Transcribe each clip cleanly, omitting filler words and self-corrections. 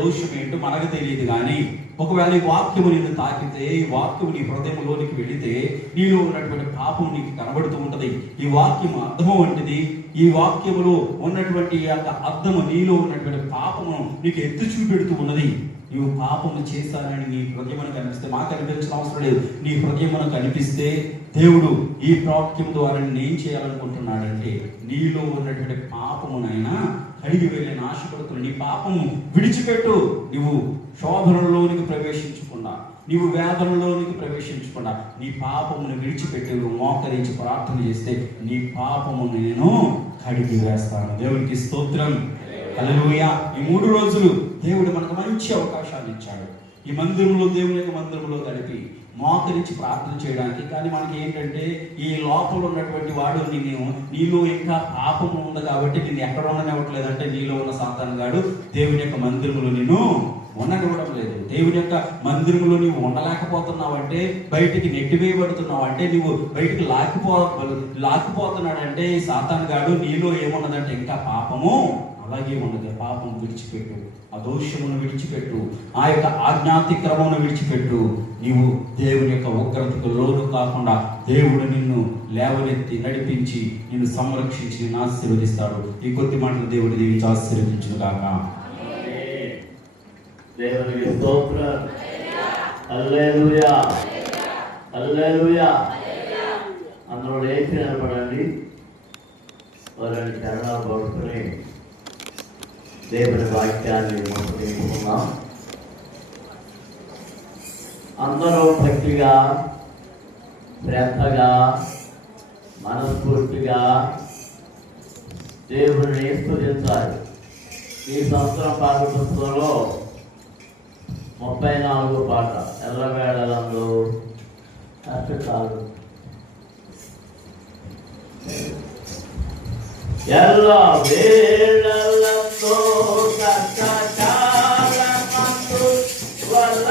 దోషం ఏంటో మనకు తెలియదు. కానీ ఒకవేళ ఈ వాక్యము నిన్ను తాకితే, ఈ వాక్యము నీ హృదయంలోనికి వెళితే నీలో ఉన్నటువంటి పాపం నీకు కనబడుతూ ఉంటది. ఈ వాక్యము అర్థము వంటిది. ఈ వాక్యములో ఉన్నటువంటి అర్థము నీలో ఉన్నటువంటి పాపము నీకు ఎత్తు చూపెడుతూ ఉన్నది. నీవు పాపము చేశానని నీ హృదయమును కనిపిస్తే, మాకు కనిపించిన అవసరం లేదు, నీ హృదయమును కనిపిస్తే దేవుడు ఈ వాక్యం ద్వారా నేను చేయాలనుకుంటున్నాడంటే నీలో ఉన్నటువంటి పాపమునైనా కడిగి వెళ్ళే నాశపడుతున్న నీ పాపము విడిచిపెట్టు. నువ్వు శోధనలోనికి ప్రవేశించకుండా, నీవు వేదనలోనికి ప్రవేశించకుండా నీ పాపమును విడిచిపెట్టి నువ్వు మోకరించి ప్రార్థన చేస్తే నీ పాపమును నేను కడిగి వేస్తాను. దేవునికి స్తోత్రం, హల్లెలూయా. ఈ 3 రోజులు దేవుడు మనకు మంచి అవకాశాలు ఇచ్చాడు. ఈ మందిరంలో, దేవుని యొక్క మందిరంలో గడిపి మోకరించి ప్రార్థన చేయడానికి. కానీ మనకి ఏంటంటే, ఈ లోపల ఉన్నటువంటి వాడు నీలో ఇంకా పాపము ఉంది కాబట్టి నిన్ను ఎక్కడ ఉండనివ్వట్లేదంటే, నీలో ఉన్న సాతాను గాడు దేవుని యొక్క మందిరంలో నిన్ను ఉండనివ్వడం లేదు. దేవుని యొక్క మందిరంలో నీవు ఉండలేకపోతున్నావంటే, బయటికి నెట్టివేయబడుతున్నావంటే, నువ్వు బయటికి లాక్కుపోతున్నాడంటే ఈ సాతాను గాడు నీలో ఏమున్నదంటే ఇంకా పాపము అలాగే ఉన్నది. పాపం విడిచిపెట్టు, ఆ దోషమును విడిచిపెట్టు, ఆ యొక్క ఆజ్ఞాతిక్రమమును విడిచిపెట్టు. నీవు దేవుని యొక్క ఉగ్రతకు లోను కాకుండా దేవుడు నిన్ను లేవనెత్తి నడిపించి నిన్ను సంరక్షించి నిన్ను ఆశీర్వదిస్తాడు. ఈ కొద్ది మాటలు దేవుడు దీవించి ఆశీర్వదించును గాక. దేవునికి స్తోత్రం, హల్లెలూయా, హల్లెలూయా. అందరూ లేచి నిలబడండి. వారిని చరణాలు పడుకుని దేవుని వాక్యాన్ని మొదలుపెట్టుకున్నాం. అందరూ భక్తిగా, శ్రద్ధగా, మనస్ఫూర్తిగా దేవుని స్తుతించాలి. ఈ సంవత్సరం పాట పుస్తకంలో 34 పాట ఎర్రవేళలందు కష్టకాలు ఎర్ర వేళలందు కష్టకాలమందు వల్ల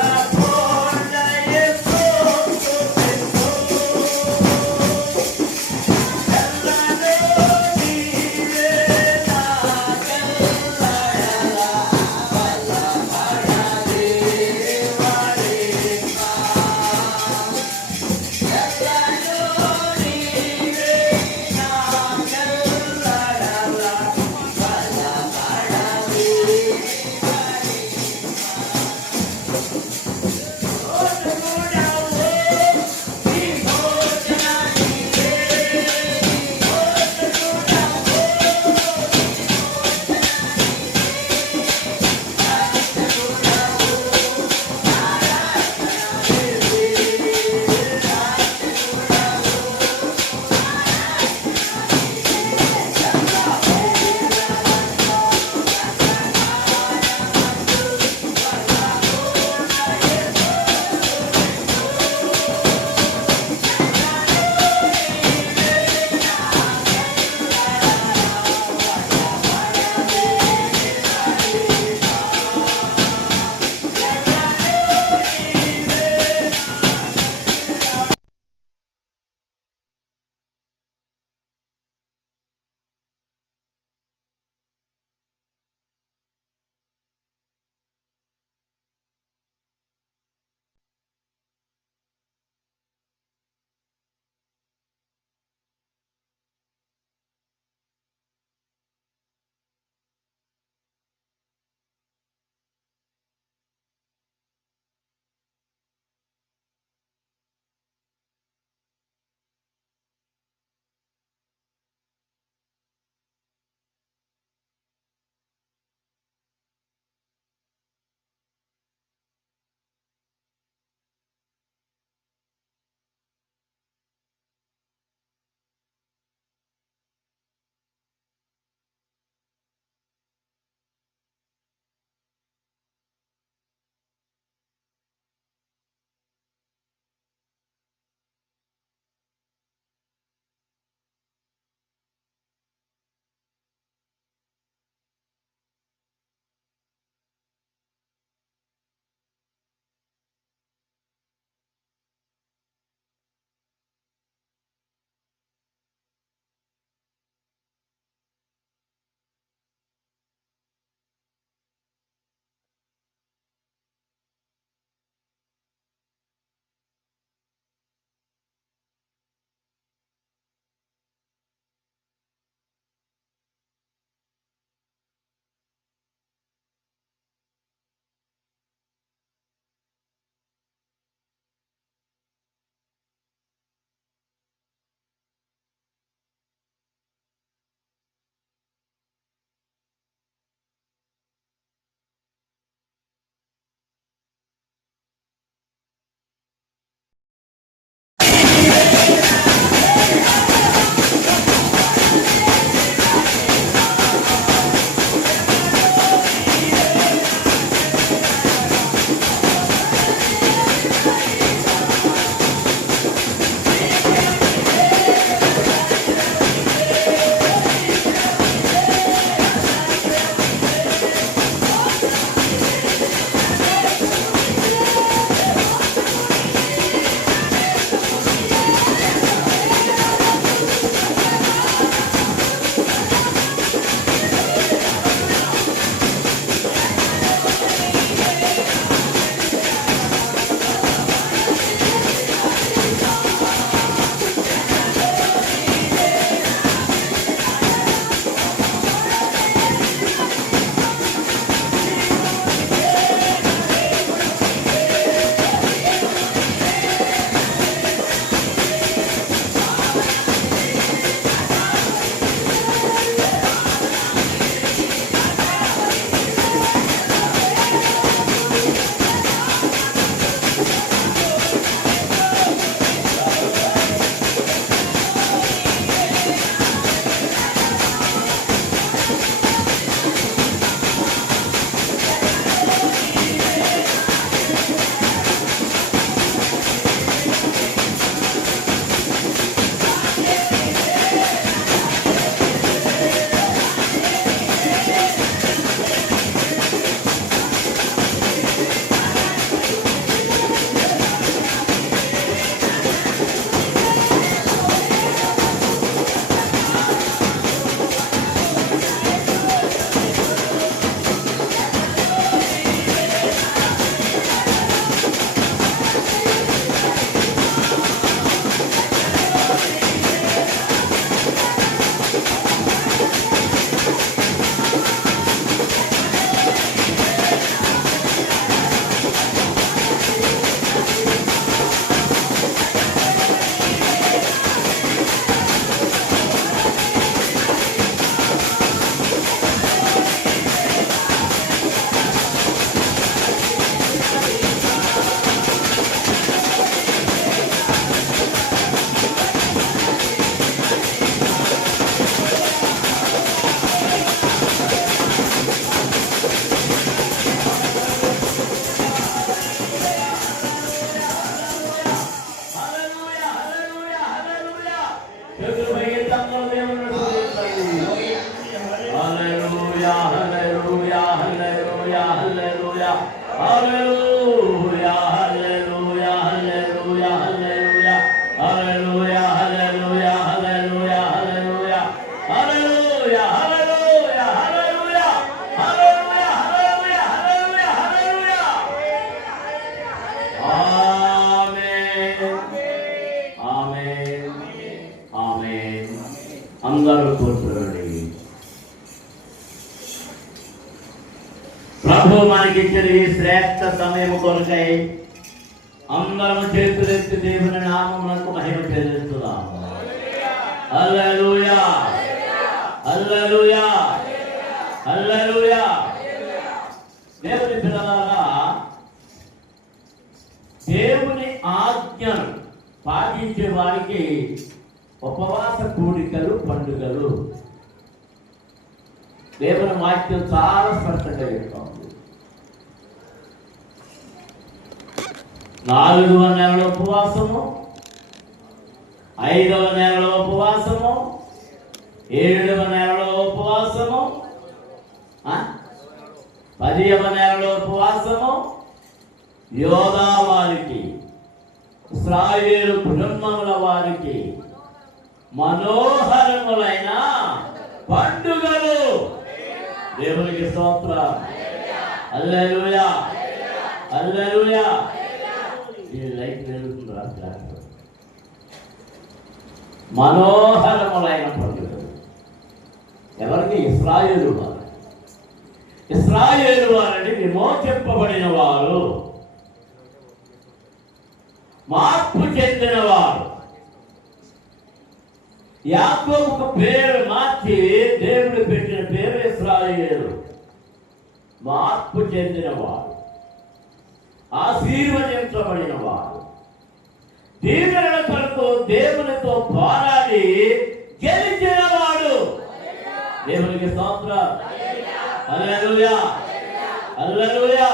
హల్లెలూయా హల్లెలూయా హల్లెలూయా హల్లెలూయా హల్లెలూయా హల్లెలూయా హల్లెలూయా హల్లెలూయా హల్లెలూయా హల్లెలూయా హల్లెలూయా హల్లెలూయా హల్లెలూయా హల్లెలూయా హల్లెలూయా ఆమేన్ ఆమేన్ ఆమేన్. అందరూ కూర్చోండి. ప్రభు మనకిచ్చిన ఈ శ్రేష్ఠ సమయం కొరకై అందరం చేతులెత్తి దేవుని నామమునకు మహిమ చెల్లిస్తున్నాం. హల్లెలూయా హల్లెలూయా హల్లెలూయా. దేవుని పిల్లలారా, దేవుని ఆజ్ఞను పాటించే వారికి ఉపవాస కూడికలు, పండుగలు దేవుని వాక్యం చాలా స్పష్టంగా చెప్తాం. 4వ నెలలో ఉపవాసము, 5వ నెలలో ఉపవాసము, 7వ నెలలో ఉపవాసము, 10వ నెలలో ఉపవాసము. యోధా వారికి, ఇశ్రాయేలు కుటుంబముల వారికి మనోహరములైన పండుగలు. దేవునికి స్తోత్రం. హల్లెలూయా హల్లెలూయా. ఈ లైట్ వెలుగుతుందా? మనోహరములైన పండుగలు ఎవరికి? ఇశ్రాయేలు వారు. ఇశ్రాయేలు వారిని విమోచింపబడిన వారు, మార్పు చెందిన వారు. యాకోబుకు పేరు మార్చి దేవుడు పెట్టిన పేరు ఇశ్రాయేలు. మార్పు చెందిన వారు, ఆశీర్వదించబడిన వారు, దీవెనల కొరకు దేవునితో పోరాడి గెలిచిన వాడు. దేవునికి స్తోత్రం. హల్లెలూయా హల్లెలూయా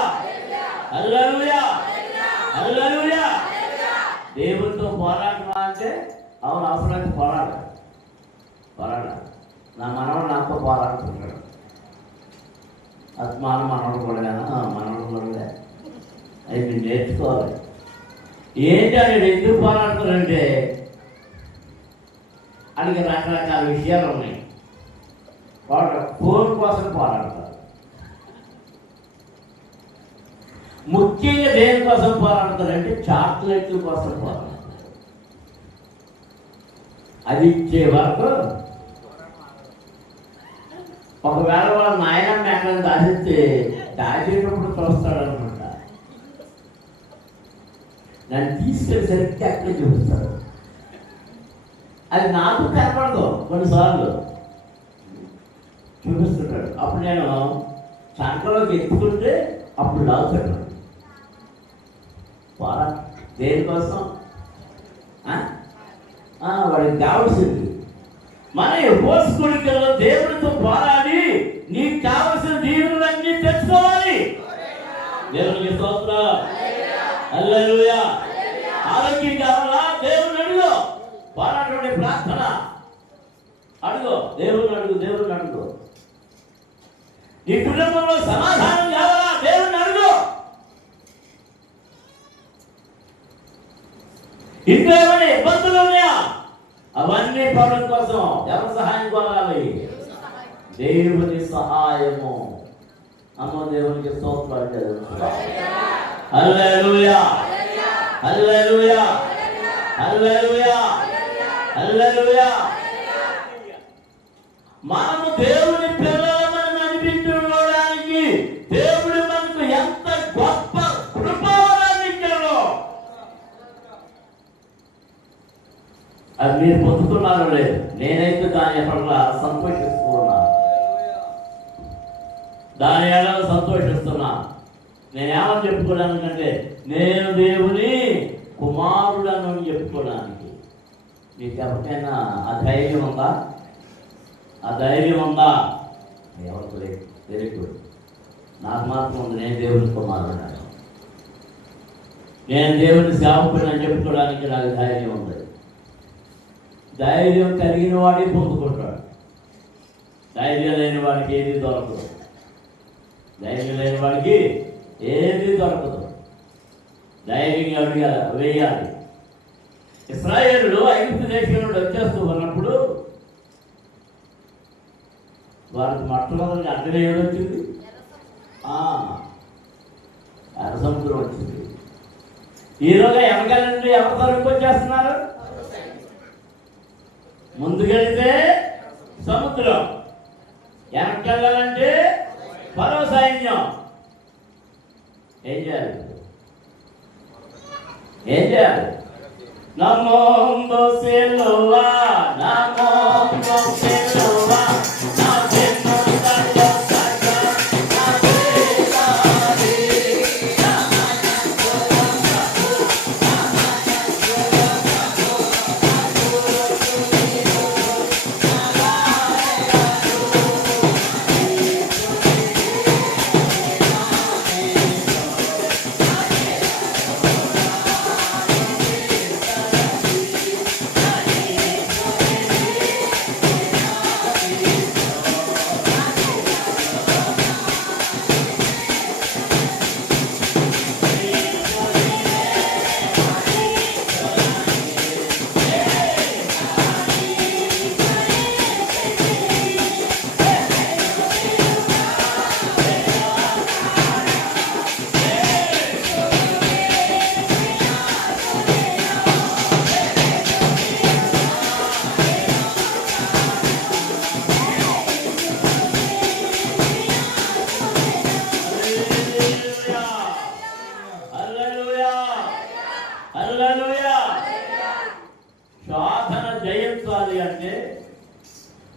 హల్లెలూయా హల్లెలూయా. దేవునితో పోరాటం అంటే అవును, అవసరానికి పోరాడాలి. నా మనవడు నాతో పోరాడుతున్నాడు. ఆత్మాన మనవడు కూడా మనవడు కూడా అవి మీరు నేర్చుకోవాలి. ఏంటి అని ఎందుకు పోరాడుతున్నాడంటే ఆయనకి రకరకాల విషయాలు ఉన్నాయి. ఫోన్ కోసం పోరాడతారు. ముఖ్యంగా దేనికోసం పోరాడతారంటే చాక్లెట్ల కోసం పోరాడతారు. అది ఇచ్చే వరకు ఒకవేళ వాళ్ళ నాయన ఎక్కడ దాచేటప్పుడు చూస్తాడు అనమాట. నన్ను తీసుకెళ్ళేసరికి అక్కడే చూపిస్తాడు. అది నాకు కనపడదు, కొన్నిసార్లు చూపిస్తుంటాడు. అప్పుడు నేను చంకలోకి ఎత్తుకుంటే అప్పుడు లాగుతాడు. దేనికోసం? వాడికి కావాల్సింది మన ఉపవాసకుడికల్లో దేవుడితో పోరాడి నీకు కావలసిన దీవులన్నీ తెచ్చుకోవాలి. దేవునికి స్తోత్రం. హల్లెలూయా. ఆరోగ్యం కావాలా? దేవుని అడుగు. పోరాటండి, ప్రార్థన అడుగు, దేవుని అడుగు, దేవుని అడుగు. నీ కుటుంబంలో సమాధానం కావాలా? దేవుని అడుగు. ఇంకా ఏమైనా ఇబ్బందులు ఉన్నాయా? అవన్నీ పడడం కోసం ఎవరి సహాయం కోరాలి? దేవుని సహాయము. అమ్మ దేవునికి స్తోత్రాలు. హల్లెలూయా హల్లెలూయా హల్లెలూయా హల్లెలూయా. మనము దేవుని పిల్లలను అనిపించుకోవడానికి దేవుడు మనకు ఎంత గొప్ప కృపవరాన్ని ఇచ్చాడో అది మీరు పొందుతున్నారో లేదు. నేనైతే దాని ఎప్పటిలా సంతోషిస్తూ ఉన్నాను, దాని ఎలా సంతోషిస్తున్నా. నేనేమని చెప్పుకోవడానికంటే నేను దేవుని కుమారుడను చెప్పుకోవడానికి. మీకు ఎవరికైనా ఆ ధైర్యం ఉందా? ఆ ధైర్యం ఉందా? ఎవరికి లేదు. Very good. నాకు మాత్రం ఉంది. నేను దేవుని కుమారుడు, నేను దేవుని సేవకుడు అని చెప్పుకోవడానికి నాకు ధైర్యం ఉంది. ధైర్యం కలిగిన వాడే పొందుకుంటాడు. ధైర్యం లేని వాడికి ఏది దొరకదు. ధైర్యం లేని వాడికి ఏది దొరకదు. ధైర్యంగా వేయాలి. ఇశ్రాయేలులు ఐగుప్తు దేశం నుండి వచ్చేస్తూ ఉన్నప్పుడు వారికి మొట్టమొదటి అడ్డనే ఏదొచ్చింది? ఎర్ర సముద్రం వచ్చింది. ఈరోజు ఎవరికెళ్ళండి, ఎవరి తరపుకి వచ్చేస్తున్నారు? ముందుకెళ్తే సముద్రం, వెనక్కెళ్ళాలంటే ఫరో సైన్యం. ఏం చేయాలి? నమోందో సెలోవా, నమోందో సెలోవా, నా జన్మో తల్లో సగా, నా దేవాది, నా శోధన జయించాలి అంటే,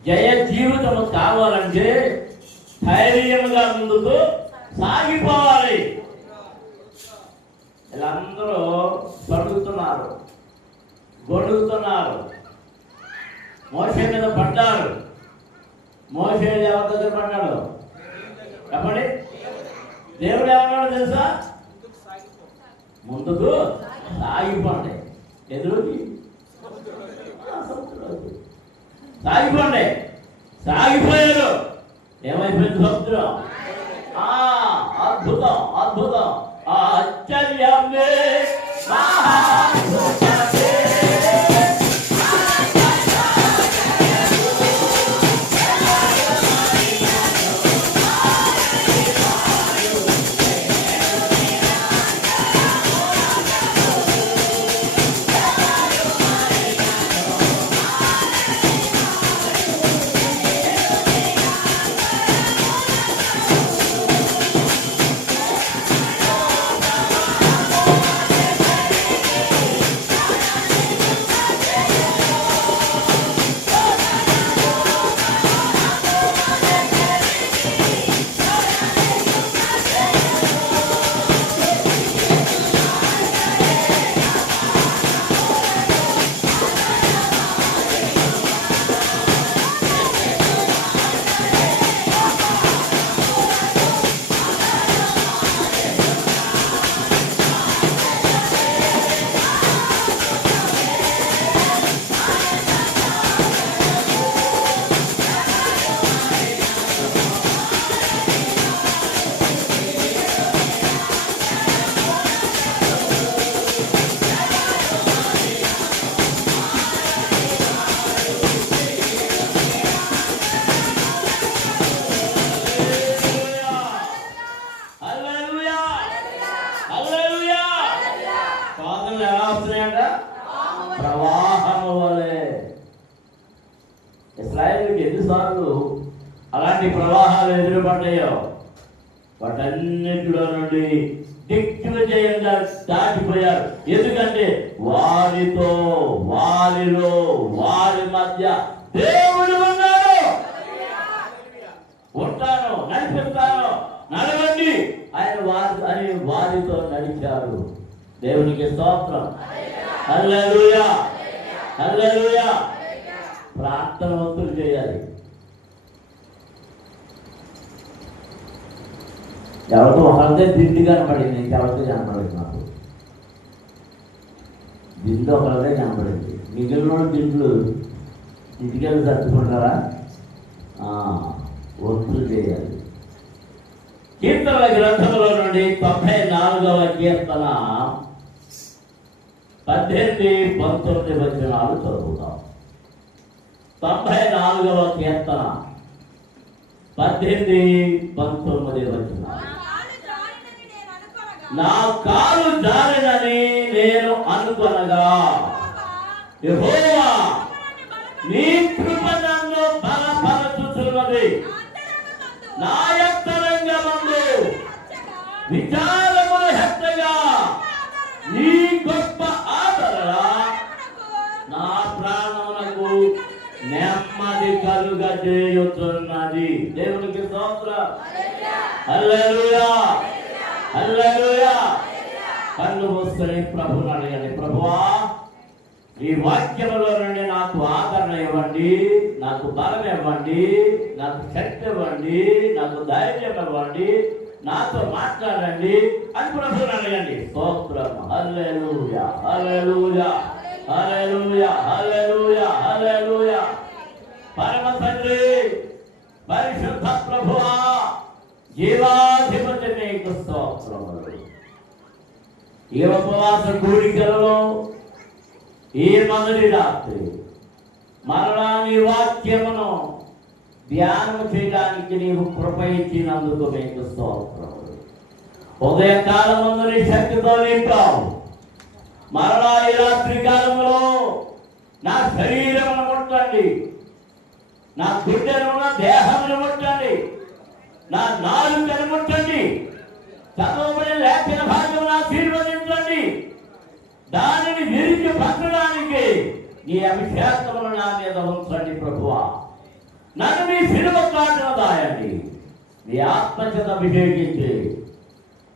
జయ జీవితము కావాలంటే ధైర్యముగా ముందుకు సాగిపోవాలి. వీళ్ళందరూ సడుగుతున్నారు, గొడుగుతున్నారు, మోషే మీద పడ్డారు. మోషే ఎవరి దగ్గర పడ్డాడు చెప్పండి? దేవుడు ఏమన్నాడు తెలుసా? ముందుకు సాగిపోండి. ఎదురుకి సాగిపోండి. సాగిపోయారు. ఏమైపోయింది సముద్రం? అద్భుతం, అద్భుతం, ఆశ్చర్యమే, మహాద్భుతమే. ప్రవాహము వలె. ఇశ్రాయేలుకి ఎన్నిసార్లు అలాంటి ప్రవాహాలు ఎదురుపడ్డాయో వాటన్నిటిలో నుండి దిగ్విజయంగా దాటిపోయారు. ఎందుకంటే వారితో, వారిలో, వారి మధ్య దేవుడు ఉన్నాడు. ఉంటాను, నడిపిస్తాను, నడవండి ఆయన వారితో నడిచారు. దేవునికి స్తోత్రం. హల్లెలూయా, హల్లెలూయా. ప్రార్థనవంతులు చేయాలి. ఎవరితో ఒకరిదే దిండి కనపడింది, ఇంకెవరితో కనపడింది. నాకు దిండు ఒకరిదే కనపడింది. మిగిలిన దిండ్లు ఇంటికెళ్ళి తట్టుకుంటారా? వంతులు చేయాలి. కీర్తనల గ్రంథంలో నుండి 94వ కీర్తన 18, 19 వచనాలు చదువుతాం. 94వ కీర్తన 18, 19 వచనాలు. నా కాలు జారినని నేను అనుకొనగా యెహోవా నీ కృప నన్ను బలపరచుచున్నది. నా అంతరంగమందు విచారములు హెచ్చగా నీ గొప్ప ఆదరణ నా ప్రాణమునకు నెమ్మది కలుగజేయుచున్నది. దేవునికి స్తోత్రం. హల్లెలూయా, హల్లెలూయా. కళ్ళు మూసుకొని ప్రభువుని అడగండి, ప్రభువా ఈ వాక్యములో నుండి నాకు ఆదరణ ఇవ్వండి, నాకు బలం ఇవ్వండి, నాకు శక్తి ఇవ్వండి, నాకు ధైర్యం ఇవ్వండి, నాతో మాట్లాడండి అని ప్రభువుని అడగండి. స్తోత్రం. హల్లెలూయా, హల్లెలూయా, హల్లెలూయా, హల్లెలూయా, హల్లెలూయా. పరమ తండ్రి, పరిశుద్ధ ప్రభువా, జీవాధిపతి నీకు స్తోత్రములు. ఈ ఉపవాస కూడికలలో ఈ మొదటి రాత్రి మరలా నీ వాక్యమును ధ్యానం చేయడానికి నీవు కృప ఇచ్చినందుకు మీకు స్తోత్రములు. ఉదయకాలమందు నీ శక్తితో నింపావు. మరలా ఈ రాత్రి కాలంలో నా శరీరమును ముట్టండి, నా గుడ్డను దేహమును ముట్టండి, నా నాలుకను ముట్టండి, చదవబడిన లేఖన భాగం ఆశీర్వదించండి. దానిని విరిచి పట్టడానికి నీ అభిషేకమును నా మీద ఉంచండి ప్రభువా. నన్ను నీ శిలువ కాటున దాయండి, నీ ఆత్మచేత అభిషేకించి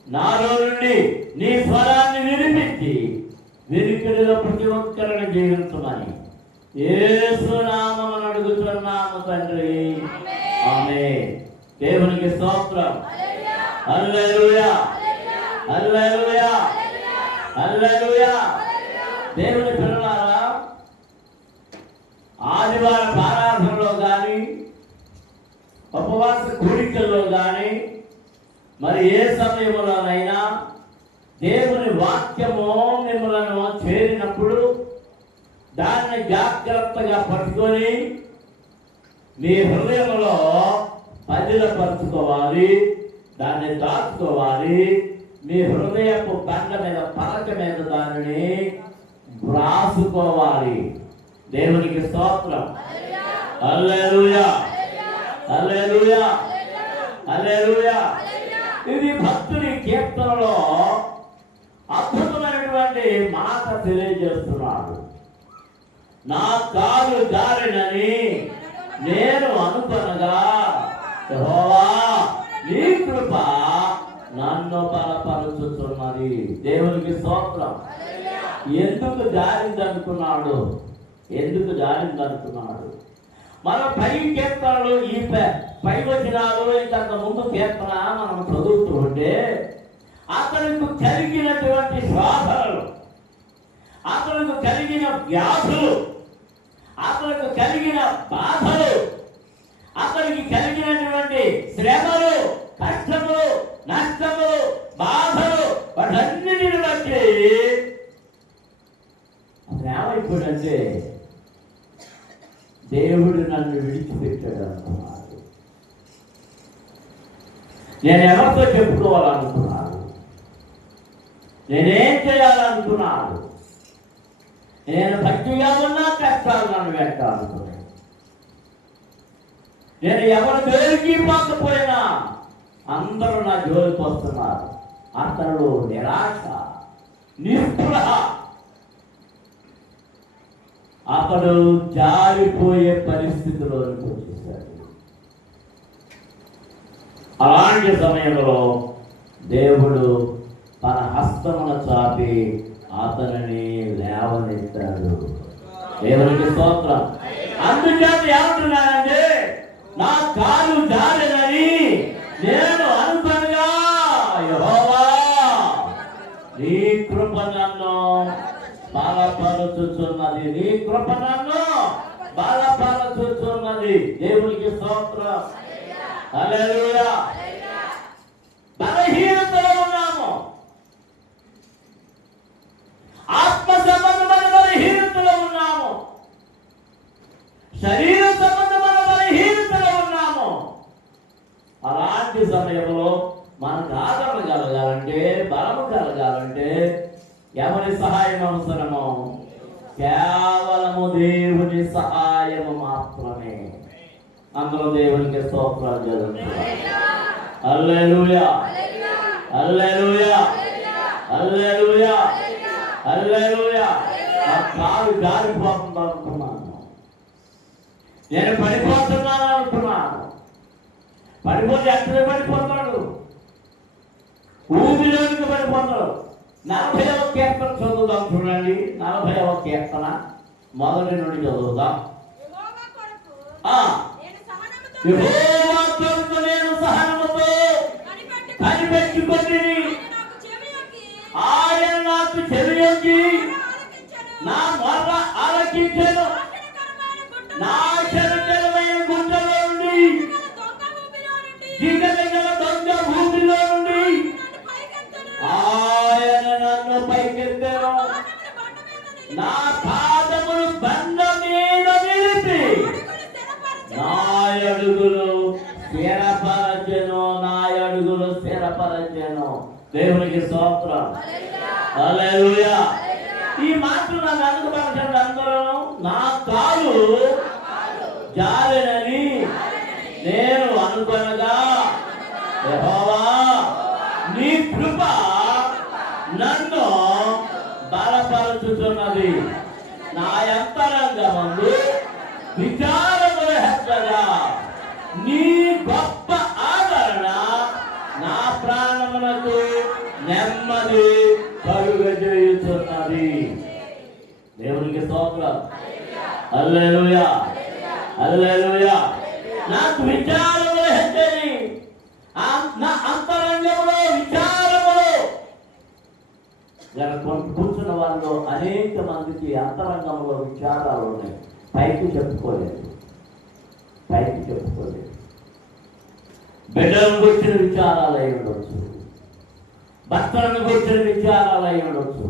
నాలో నుండి నీ స్వరాన్ని వినిపించి వినికిడిలో ప్రతి ఒక్కరిని జీవించమని యేసు నామమున అడుగుతున్నాము తండ్రి, ఆమేన్. దేవునికి స్తోత్రం. హల్లెలూయా, హల్లెలూయా, హల్లెలూయా. దేవుని పిల్లలారా, ఆదివారం ఆరాధనలో కానీ ఉపవాస కూడికల్లో కానీ మరి ఏ సమయంలోనైనా దేవుని వాక్యము మిమ్మలను చేరినప్పుడు దాన్ని జాగ్రత్తగా పట్టుకొని మీ హృదయంలో పదిలపరుచుకోవాలి, దాన్ని దాచుకోవాలి. మీ హృదయపు బండ మీద, పలక మీద దానిని వ్రాసుకోవాలి. దేవునికి స్తోత్రం. హల్లెలూయా, హల్లెలూయా, హల్లెలూయా. ఇది భక్తుని కీర్తనలో అద్భుతమైనటువంటి మాట తెలియజేస్తున్నాడు. నా కాలు జారినని నేను అనుకొనగా యెహోవా నీ కృప నన్ను బలపరుచుతున్నది. దేవునికి స్తోత్రం. ఎందుకు జారిందనుకున్నాడు? ఎందుకు జారిందనుకున్నాడు? మన పై కీర్తనలు, ఈ పై వచనాలు, ఇంత ముందు కీర్తన మనం చదువుతూ ఉంటే అతనికి కలిగినటువంటి శోధనలు, అతనికి కలిగిన వ్యాధులు, అతనికి కలిగిన బాధలు, అతనికి కలిగినటువంటి శ్రమలు, కష్టములు, నష్టములు, బాధలు, వాటన్నిటిని బట్టి అతను ఏమైపోయాడంటే దేవుడు నన్ను విడిచిపెట్టాడు అనుకున్నాడు. నేను ఎవరితో చెప్పుకోవాలనుకున్నాడు? నేనేం చేయాలనుకున్నాడు? నేను భక్తిగా ఉన్నా కష్టాలు నన్ను వెంటాడుతున్నాయి. నేను ఎవరి జోలికి పోకపోయినా అందరూ నా జోలికి వస్తున్నారు. అతడు నిరాశ, నిస్పృహ, అతడు జారిపోయే పరిస్థితిలోకి వచ్చేసాడు. అలాంటి సమయంలో దేవుడు తన హస్తమును చాపి అతనిని లేవనెత్తాడు. దేవునికి స్తోత్రం. అందుచేత ఏమంటున్నానంటే, నా కాలు జారినని నేను అనుకొనగా యెహోవా నీ కృప నన్ను బలపరుచుచున్నది, నీ కృప నన్ను బలపరుచుచున్నది. దేవునికి స్తోత్రం. హల్లెలూయా. బలహీనతలో ఉన్నాము. ఆత్మ సంబంధమైన బలహీనతలో ఉన్నాము. శరీర సంబంధమైన బలహీనతలో ఉన్నాము. అలాంటి సమయంలో మనకు ఆదరణ కలగాలంటే, బలము కలగాలంటే ఎవరి సహాయం అవసరమో? కేవలము దేవుని సహాయము మాత్రమే. అందరూ దేవునికి స్తోత్రాలు చెల్లించాలి. హల్లెలూయా, హల్లెలూయా, హల్లెలూయా, హల్లెలూయా. ఆ కాలు జారిపోతుంది అనుకున్నాను, నేను పడిపోతున్నాను అనుకున్నాను. పడిపోతే ఎక్కడ పడిపోతాడు? ఊబిలోనికి పడిపోతాడు. 40వ కీర్తన చదువుదాం, చూడండి. 40వ కీర్తన మొదటి నుండి చదువుదాం. యెహోవా కొరకు నేను సహనముతో కనిపెట్టుకొని, ఆయన నాకు చెవియొగ్గి నా మొర్ర ఆలకించెను. నాశనకరమైన గుంటలో నుండి, జిగటగల దొంగ భూమిలో నుండి ఆయన నన్ను పైకెత్తాను. నా పాదములు బండ మీద నిలిపి నా అడుగులు స్థిరపరచెను, నా అడుగులు స్థిరపరచెను. దేవునికి స్తోత్రం. హల్లెలూయా. ఈ మాటలు నాకు అనుభవించండి అందరూ. నా కాలు జారినని నేను అనుకొనగా, యెహోవా నీ కృప నన్ను బలపరుచుతున్నది. నా అంతరంగమందు విచారముల హెచ్చగా నీ గొప్ప ఆదరణ నా ప్రాణమునకు నెమ్మది కలుగజేయుచున్నది. దేవునికి స్తోత్రం. హల్లెలూయా, హల్లెలూయా. నాకు విచారముల హెచ్చని, నా అంతరంగంలో విచారములు. కూర్చున్న వాళ్ళు అనేక మందికి అంతరంగంలో విచారాలు ఉన్నాయి. పైకి చెప్పుకోలేదు, పైకి చెప్పుకోలేదు. బిడ్డలను గురించిన విచారాలు అయి ఉండొచ్చు, భర్తలను గురించిన విచారాలు అయి ఉండొచ్చు,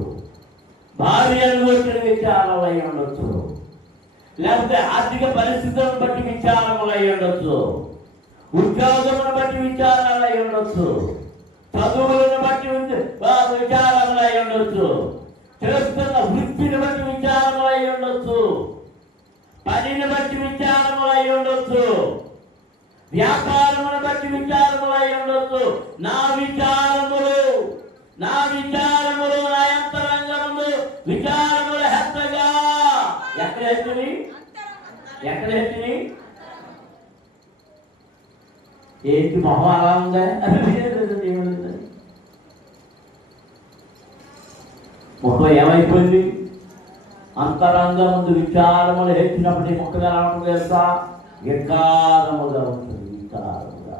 భార్యను గురించిన విచారాలు అయి ఉండొచ్చు, లేకపోతే ఆర్థిక పరిస్థితులను బట్టి విచారములు అయి ఉండొచ్చు, ఉద్యోగమును బట్టి విచారాలు అయి ఉండొచ్చు, చదువులను బట్టి విచారములు అయి ఉండొచ్చు, చేస్తున్న వృత్తిని బట్టి విచారములు అయి ఉండొచ్చు, పనిని బట్టి విచారములు అయి ఉండొచ్చు, వ్యాపారమును బట్టి విచారములు అయి ఉండొచ్చు. నా విచారములు, నా విచారములు, నా అంతరంగములు విచారముల హెచ్చగా. ఎక్కడ హెచ్చని? ఎక్కడ హెచ్చని? ఏంటి మొహం అలా ఉందా? మొక్క ఏమైపోయింది? అంతరంగం ముందు విచారములు హెచ్చినప్పుడు ఈ మొక్కగా రావడం తెలుసా? వికారముగా ఉంటుంది, వికారముగా.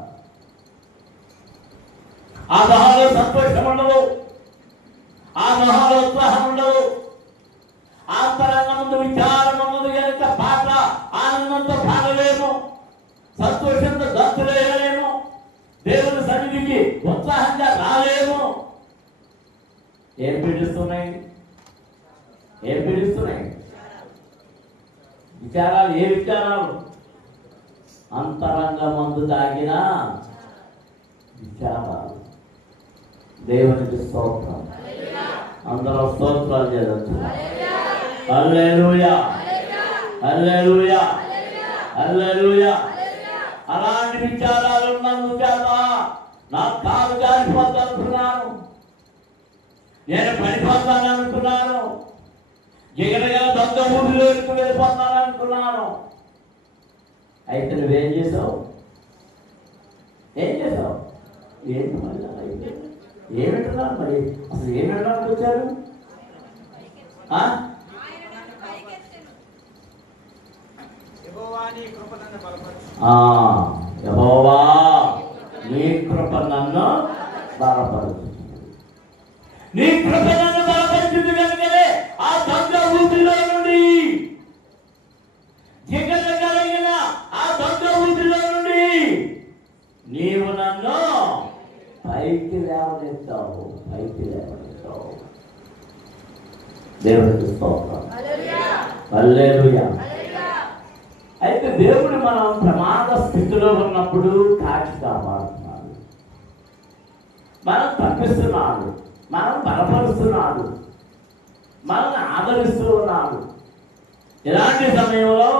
ఆ మొహంలో సంతోషం ఉండదు, ఆ మొహంలో ఉత్సాహం ఉండదు. అంతరంగం ముందు విచారం ఉన్నది కనుక పాట ఆనందంతో పాడలేము, సంతోషంతో గంతులేయలేము, దేవుని సన్నిధికి ఉత్సాహంగా రాలేము. ఏం పీడిస్తున్నాయి? ఏం పీడిస్తున్నాయి? విచారాలు. ఏ విచారాలు? అంతరంగమందు దాగిన విచారాలు. దేవునికి స్తోత్రం. అందరూ స్తోత్రాలు చేయవచ్చు. హల్లెలూయా, హల్లెలూయా, హల్లెలూయా. అలాంటి విచారాలు ఉన్నందు చేత నా కాలు జారిపోతానుకున్నాను, నేను పడిపోతాను అనుకున్నాను, జిగటగా దొంగ ఊరిలోకి వెళ్ళిపోతాను అనుకున్నాను. అయితే నువ్వేం చేసావు? ఏం చేసావు? ఏంటి మళ్ళీ ఏమింటున్నారు? మరి అసలు ఏమిటడానికి వచ్చారు? యెహోవా నీ కృప నన్ను బలపరుచు. నీ కృప నన్ను బలపరిచింది కనుకనే ఆ దొంగ ఊపిలో నుండి, జిగట కలిగిన ఆ దొంగ ఊపిలో నుండి నీవు నన్ను పైకి పైకి లేవనెత్తావు. దేవుడికి స్తోత్రం. హల్లెలూయా. అయితే దేవుడు మనం ప్రమాద స్థితిలో ఉన్నప్పుడు కాచి కాపాడుతున్నాడు, మనం తప్పిస్తున్నాడు, మనం బలపరుస్తున్నాడు, మనల్ని ఆదరిస్తూ ఉన్నాడు. ఇలాంటి సమయంలో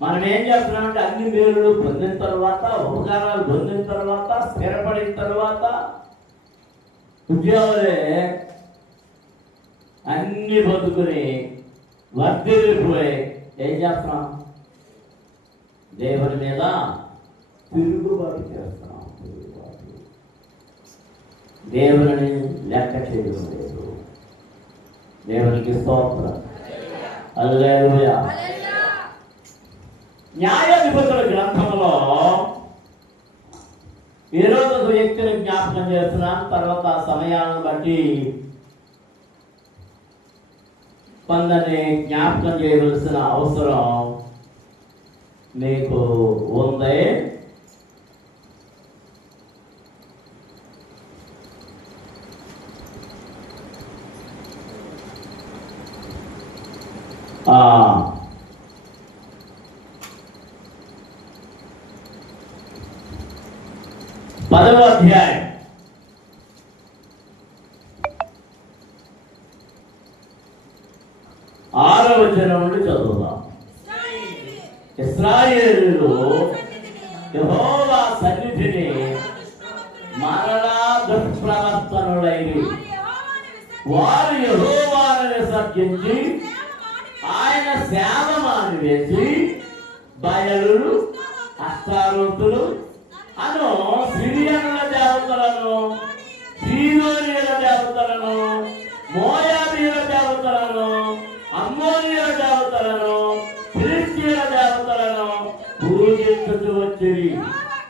మనం ఏం చేస్తున్నామంటే అన్ని మేలులు పొందిన తర్వాత, ఉపకారాలు పొందిన తర్వాత, స్థిరపడిన తర్వాత, ఉద్యోగాలే అన్ని బతుకుని వర్ధిల్లిపోయి ఏం చేస్తున్నాం? దేవుని మీద తిరుగుబాటు చేస్తున్నాం. దేవుని లెక్క చేయడం లేదు. దేవునికి స్తోత్రం. హల్లెలూయా. న్యాయాధిపతుల గ్రంథంలో ఈరోజు ఒక వ్యక్తిని జ్ఞాపకం చేస్తున్నాను. తర్వాత ఆ సమయాలను బట్టి కొందరిని జ్ఞాపకం చేయవలసిన అవసరం మీకు ఉంది. పదవ అధ్యాయం 6వ వచనం నుండి చదువుదాం. ఇశ్రాయేలీయులు యెహోవా సన్నిధిని మరలా దుష్ప్రవర్తనులైరి. వారు యెహోవాను విసర్జించి ఆయన సేవ మానివేసి బయలులు, అష్టారోతులు అను సిరియనుల దేవతలను, సీదోనీయుల దేవతలను, మోయాబీయుల దేవతలను, అమ్మోనీయుల దేవతలను, ఫిలిష్తీయుల దేవతలను పూజించుచు వచ్చిరి.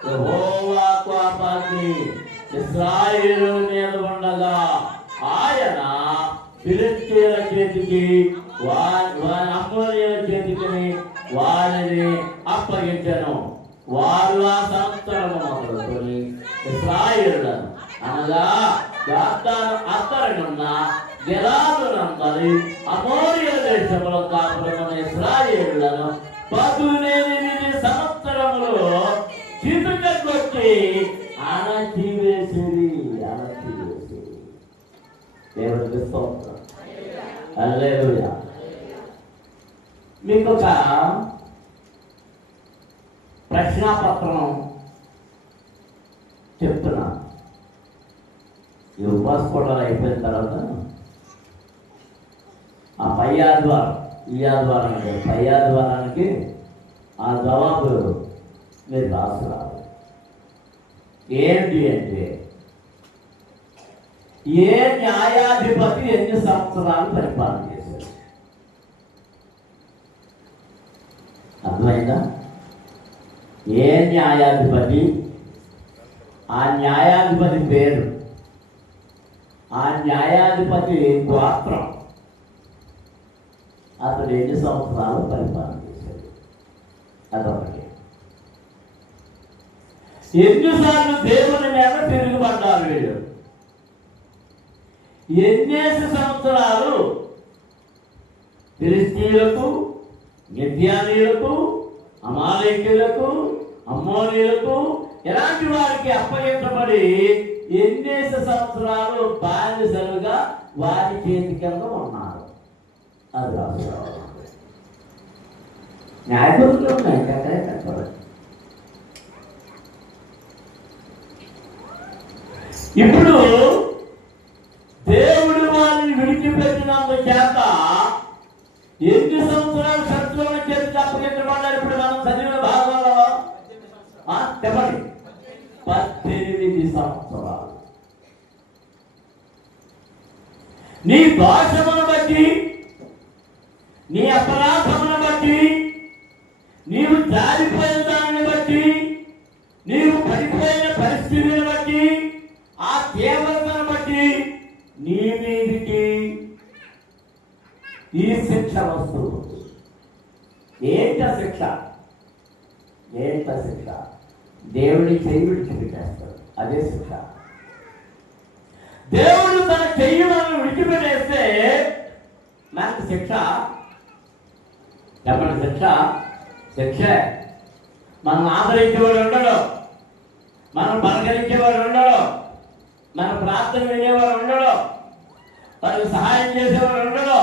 యెహోవా కోపాగ్ని ఇశ్రాయేలు మీద ఉండగా ఆయన ఫిలిష్తీయుల చేతికి, అమ్మోనీయుల చేతికి వారిని అప్పగించెను. వారు ఆ సంవత్సరము మొదలుకొని ఇశ్రాయేలులను అనగా యొర్దాను అత్తరనున్న గిలాదునందరి అమోరీయుల దేశంలో కాపురమున్న ఇశ్రాయేలులను 18 సంవత్సరములు చితుకొచ్చి అణచివేసిరి. దేవుడికి స్తోత్రం. హల్లెలూయా. మీకు ఒక ప్రశ్నాపత్రం చెప్తున్నా. ఈ ఉపవాసకోటాలు అయిపోయిన తర్వాత ఆ పై ఆదివారం, ఈ ఆదివారం అంటే పై ఆదివారానికి ఆ జవాబు మీరు రాసురాలి. ఏంటి అంటే, ఏ న్యాయాధిపతి ఎన్ని సంవత్సరాలు పరిపాలన చేశారు? అర్థమైందా? ఏ న్యాయాధిపతి, ఆ న్యాయాధిపతి పేరు, ఆ న్యాయాధిపతి గోత్రం, అతడు ఎన్ని సంవత్సరాలు పరిపాలన చేశాడు? అదొకటి. ఎన్నిసార్లు దేవుని మీద తిరుగుబడ్డారు వీళ్ళు? ఎన్నేసి సంవత్సరాలు ఫిలిష్తీయులకు, మిద్యానీయులకు, అమాలేకీయులకు, అమ్మోనీయులకు ఎలాంటి వారికి అప్పగించబడి ఎన్నేసి సంవత్సరాలు బానిసలుగా వారి చేతి కింద ఉన్నారు? అది రాసుకోవాలి. న్యాయపరులు ఉన్నాయి అక్కడే కనపడదు. ఇప్పుడు దేవుడు వారిని విడిచిపెట్టినంత చేత ఎన్ని సంవత్సరాలు శత్రువుల చేతికి అప్పగించబడ్డారు? ఇప్పుడు మనం చదివిన భాగంలో చెప్పండి, 18 సంవత్సరాలు. నీ దోషమును బట్టి, నీ అపరాధమును బట్టి, నీవు జారిపోయిన దానిని బట్టి, నీవు పడిపోయిన పరిస్థితిని బట్టి, ఆ తీవ్రతను బట్టి నీ మీదికి ఈ శిక్ష వస్తుంది. ఏంట శిక్ష? ఏంట శిక్ష? దేవుని చేయి విడిచిపెట్టేస్తాడు, అదే శిక్ష. దేవుడు తన చెయ్యి మనం విడిచిపెట్టేస్తే నాకు శిక్ష. చెప్పండి, శిక్ష. మనం ఆదరించేవాడు ఉండడు, మనం పలకరించేవాడు ఉండడు, మన ప్రార్థన వినేవాడు ఉండడు, మనకు సహాయం చేసేవాడు ఉండడు.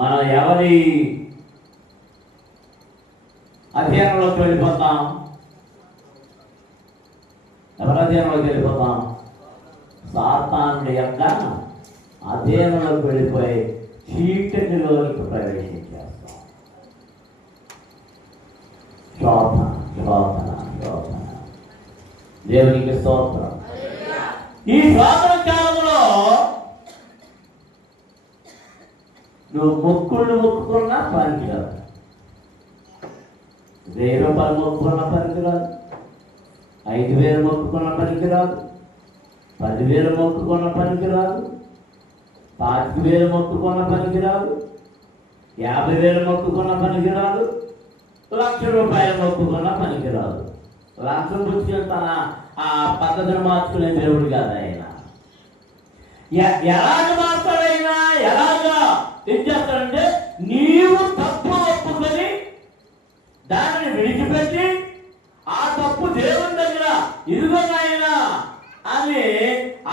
మనం ఎవరి అధ్యయనంలోకి వెళ్ళిపోతాం? ఎవరి అధ్యయనంలోకి వెళ్ళిపోతాం? సాతానుడి యొక్క అధ్యయనంలోకి వెళ్ళిపోయి చీకటిలోకి ప్రవేశించేస్తాం. శోధన. దేవునికి స్తోత్రం. ఈ శోధన కాలంలో నువ్వు మొక్కుకున్నా పనికిరాదు. 1000 రూపాయలు మొక్కుకున్న పనికిరాదు, 5000 మొక్కుకున్న పనికిరాదు, 10,000 మొక్కుకున్న పనికిరాదు, 25,000 మొక్కుకున్న పనికిరాదు, 50,000 మొక్కుకున్న పనికిరాదు, 1,00,000 రూపాయలు మొక్కుకున్న పనికిరాదు. లంచం పుచ్చుకొని తన ఆ పద్ధతిని మార్చుకునే దేవుడు కాదు ఆయన. ఎలాగ మాట్లాడైనా ఎలాగా ఏం చేస్తాడంటే, నీవు తప్పు ఒప్పుకొని దానిని విడిచిపెట్టి ఆ తప్పు దేవుని దగ్గర ఇదిగోనైనా అని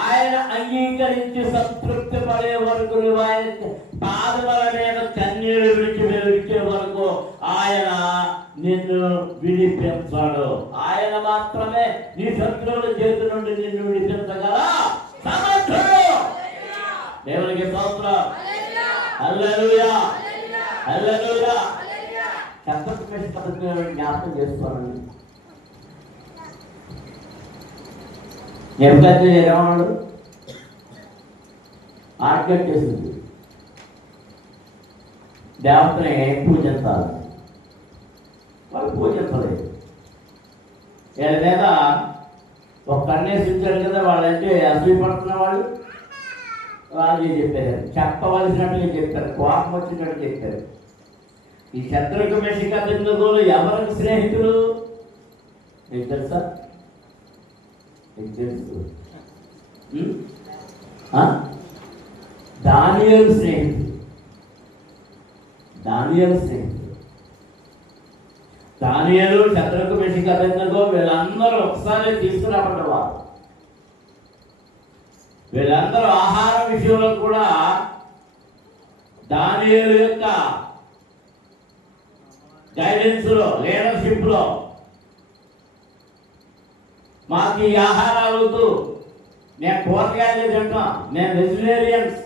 ఆయన అంగీకరించి సంతృప్తి పడే వరకు, ఆయన పాదముల మీద కన్నీరు విడిచే వరకు ఆయన నిన్ను విడిపించాడు. ఆయన మాత్రమే నీ శత్రువుల చేతి నుండి నిన్ను విడిపించగల సమర్థుడు. దేవునికి స్తోత్రం. హల్లెలూయా, హల్లెలూయా. జ్ఞాపకం చేసుకోనండి. నెబుకద్నెజరు ఏమన్నాడు? ఆజ్ఞ చేసింది దేవతని పూజించాలి. వాళ్ళు పూజించలేదు. వీళ్ళ మీద ఒక కన్నేసి ఉంచాడు కదా, వాళ్ళంటే అసూయపడుతున్న వాళ్ళు రాజు చెప్పారు, చెప్పవలసినట్టుగా చెప్పారు, కోపం వచ్చినట్టు చెప్పారు. ఈ శత్రుకు మెషిక అబేద్నెగోలు ఎవరికి స్నేహితులు మీకు తెలుసా? మీకు తెలుసు. దానియేలు స్నేహితులు. దానియేలు, శత్రుకు మెషిక అబేద్నెగో వీళ్ళందరూ ఒకసారి తీసుకురాబడ్డవారు. వీళ్ళందరూ ఆహార విషయంలో కూడా దానియేలు యొక్క గైడెన్స్ లో, లీడర్షిప్ లో మాకు ఈ ఆహారాలు వద్దు, మేము కూరగాయలు తింటాం, మేము వెజిటేరియన్స్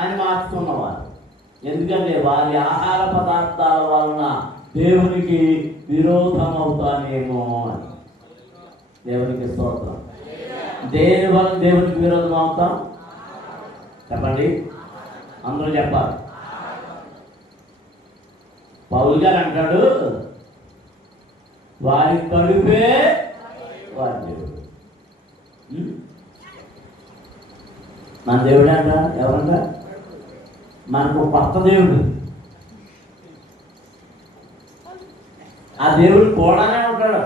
అని మార్చుకున్నవారు. ఎందుకంటే వారి ఆహార పదార్థాల వలన దేవునికి విరోధం అవుతానేమో అని. దేవునికి స్తోత్రం. దేని వలన దేవునికి విరోధం అవుతాం? చెప్పండి, అందరూ చెప్పాలి. పౌలు గారు అంటాడు, వారి కడుపే వారి దేవుడు. మన దేవుడు అంట. ఎవరంట? మనకు కొత్త దేవుడు. ఆ దేవుడు కూడానే ఉంటాడు.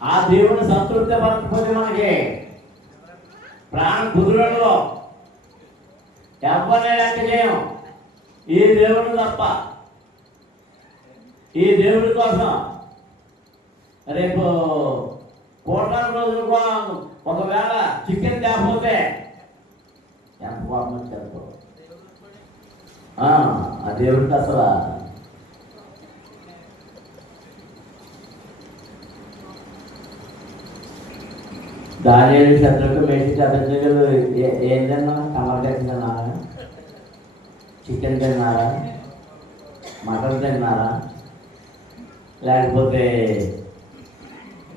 ఆ దేవుడిని సంతృప్తి పరచకపోతే మనకి ప్రాణం కుదురలో ఎవరిని లెక్క చేయం. ఈ దేవుడు తప్ప. ఈ దేవుడి కోసం రేపు కోటాను రోజులు ఒకవేళ చికెన్ తేకపోతే ఎంత కోపం వచ్చేది. ఆ దేవుడికి అసలు దానియేలు, శత్రుకు మెషిక అబేద్నెగోలు ఏం తిన్నా? టమాటా తిన్నారా? చికెన్ తిన్నారా? మటన్ తిన్నారా? లేకపోతే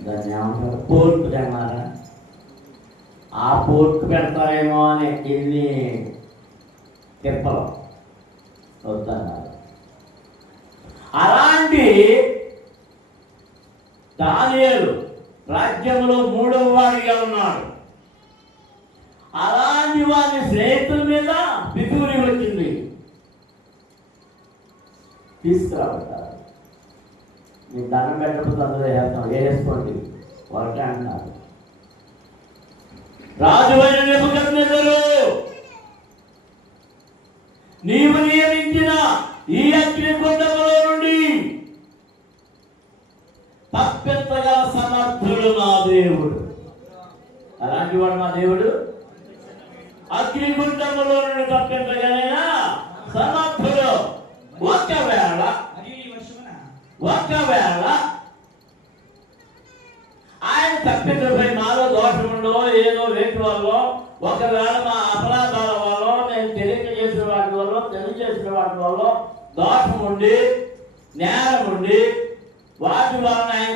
దాన్ని ఏమంటారు, పోర్క్ తిన్నారా? ఆ పోర్క్ పెడతారేమో అని ఎన్ని తిప్పలు వద్దన్నారు. అలాంటి దానియేలు రాజ్యంలో 3వ వాడిగా ఉన్నాడు. అలాంటి వారి స్నేహితుల మీద పితూరి వచ్చింది. తీసుకురాబట్టారు. మీకు దండం పెట్టకపోతే అందరూ వేస్తాం, వేసుకోండి వాళ్ళకే అంటున్నారు. రాజువైన నెబుకద్నెజరు, నీవు నియమించిన ఈ అగ్నిగుండములో నుండి తప్పించగల సమర్థుడు నా దేవుడు. అలాంటి వాడు మా దేవుడు. అగ్నిగుండములో నుండి తప్పించగలైన సమర్థుడు. ఒకవేళ ఆయన తప్పించబోయి మాలో దోషముండో ఏదో వేటి వల్ల, ఒకవేళ మా అపరాధాల వల్ల, నేను తెలియక చేసిన వాటి వల్ల, తెలియజేసిన వాటి వల్ల దోషం ఉండి, నేరం ఉండి, వాటి వలన ఆయన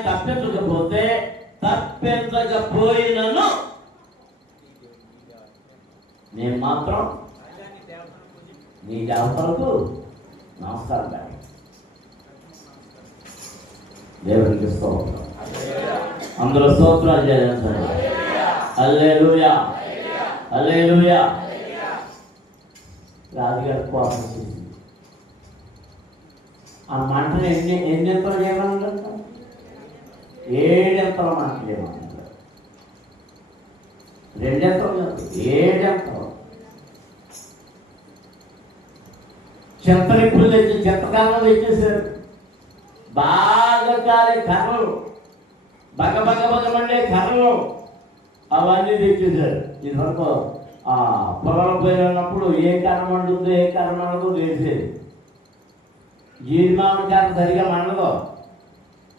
తప్పించకపోయినను నేను మాత్రం నీ దేవతలకు నమస్కారం పెట్టాను. దేవునికి స్తోత్రం. అందరూ స్తోత్రాలు చేయాలి. హల్లెలూయా, హల్లెలూయా. రాజుగారి కోపం చేసింది. ఆ మంటను ఎన్ని ఎంతలు చేయమన్నారు? 7 ఎంతల మంటలు ఏమన్నారు? 2 ఎంతలు కాదు, 7 ఎంతలు. చింతనిప్పులు తెచ్చి చింతకాలంలో తెచ్చేసారు. బాగా కాలే కర్రలు, బగమండే కర్రలు అవన్నీ తెచ్చేసారు. ఇదివరకు పొలాల పోయినప్పుడు ఏ కర్ర మండుతుందో ఏ కర్ర మండదో తెలిసేది. జీడి మామిడి కర్ర సరిగా మండదు,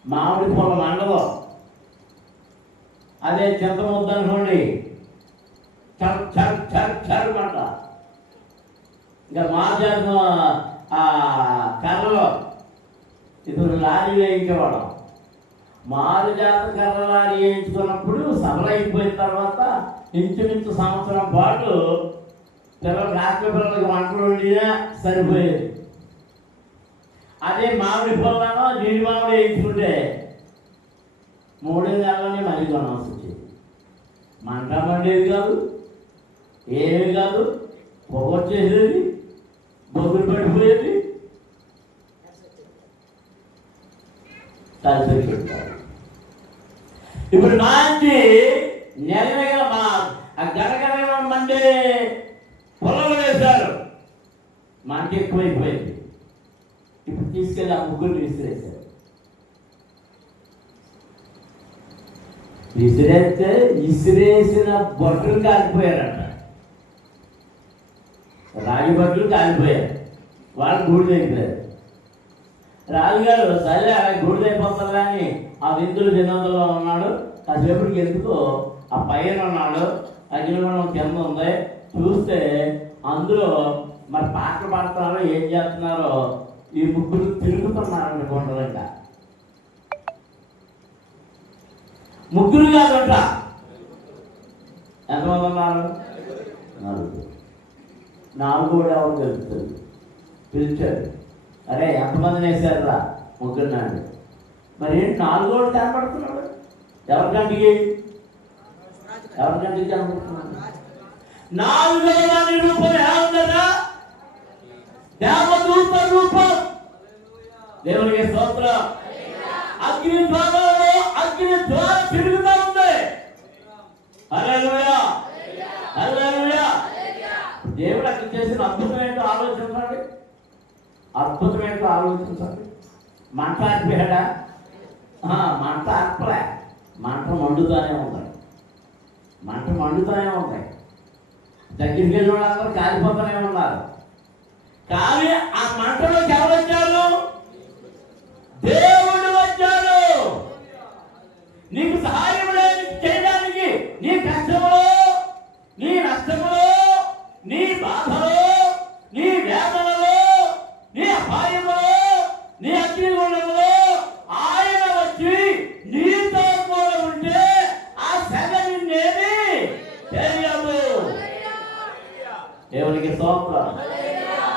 మామిడి పొలం మండదు. అదే చింత ముద్ద అనుకోండి, చర్ చర్ చర్ చర్ మంట. ఇంకా మార్జాను కర్రలో ఇప్పుడు లారీ వేయించేవాడు. మారుజాత కర్ర లారీ వేయించుకున్నప్పుడు సఫలైపోయిన తర్వాత ఇంచుమించు సంవత్సరం పాటు పిల్లలు రాష్ట్ర పిల్లలకి వంటలు వండినా సరిపోయేది. అదే మామిడి పొలానో జీడి మామిడి వేయించుకుంటే 3 నెలలని మళ్ళీ కొనాల్సి వచ్చేది. మంట మండేది కాదు, ఏమీ కాదు, పొగొచ్చేసేది, బొగ్గులు పడిపోయేది. కలిసి ఇప్పుడు మంచి నెలగా మా గడగడ మండే పొలంలో వేశారు. మంట ఎక్కువైపోయింది. ఇప్పుడు తీసుకెళ్ళి ఆ ముగ్గురు విసిరేశారు. విసిరేస్తే విసిరేసిన బట్టలు కాలిపోయారట. రాగి బట్టలు కాలిపోయారు. వాళ్ళు గూడిదైపోయారు. రాజుగారు సరే గూడిదైపోతారు కానీ ఆ విందులు దినంలో ఉన్నాడు. కాసేపటికి ఎందుకో ఆ పైన ఉన్నాడు, అగ్నిగుండం కింద ఉంది. చూస్తే అందులో మరి పాటలు పాడుతున్నారో ఏం చేస్తున్నారో ఈ ముగ్గురు తిరుగుతున్నారండి గుండలంట. ముగ్గురు కాదంట, ఎంతమంది ఉన్నారు? 4. 4 కూడా ఎవరు తెలుస్తుంది. పిలిచాడు, అరే ఎంతమందిని వేశారు రా? 3 నాడు. మరి ఏంటి 4 కూడా కనపడుతున్నాడు? ఎవరికంటికి కనపడుతున్నాడు? 4 రూపం ఏముందరా? దేవదూత రూపం. దేవునికి స్తోత్రం. అగ్ని ద్వారంలో అగ్ని ద్వారం తిరుగుతూ ఉంది. హల్లెలూయా, హల్లెలూయా. దేవుడు అక్కడ చేసిన అద్భుతం ఏంటో ఆలోచించండి. అద్భుతం ఏంటో ఆలోచించండి. మంట ఆర్పాడా? మంట ఆర్పలే. మంట మండుతూనే ఉంది. మంట మండుతూనే ఉంది. దగ్గరికి వెళ్ళిన వాళ్ళందరూ కాలిపోతూనే ఉన్నారు. కానీ ఆ మంటలోకి ఎవరు వచ్చారు? దేవుడు వచ్చాడు. నీకు సహాయం చేయడానికి, నీ కష్టములో, నీ నష్టములో, నీ బాధలో, నీ వేదనలో, నీ అపాయములో, నీ అగ్నిగుండములో ఆయన వచ్చి నీతో కూడా ఉంటే ఆ సెగ నిన్నేది తెలియదు. దేవునికి స్తోత్రం.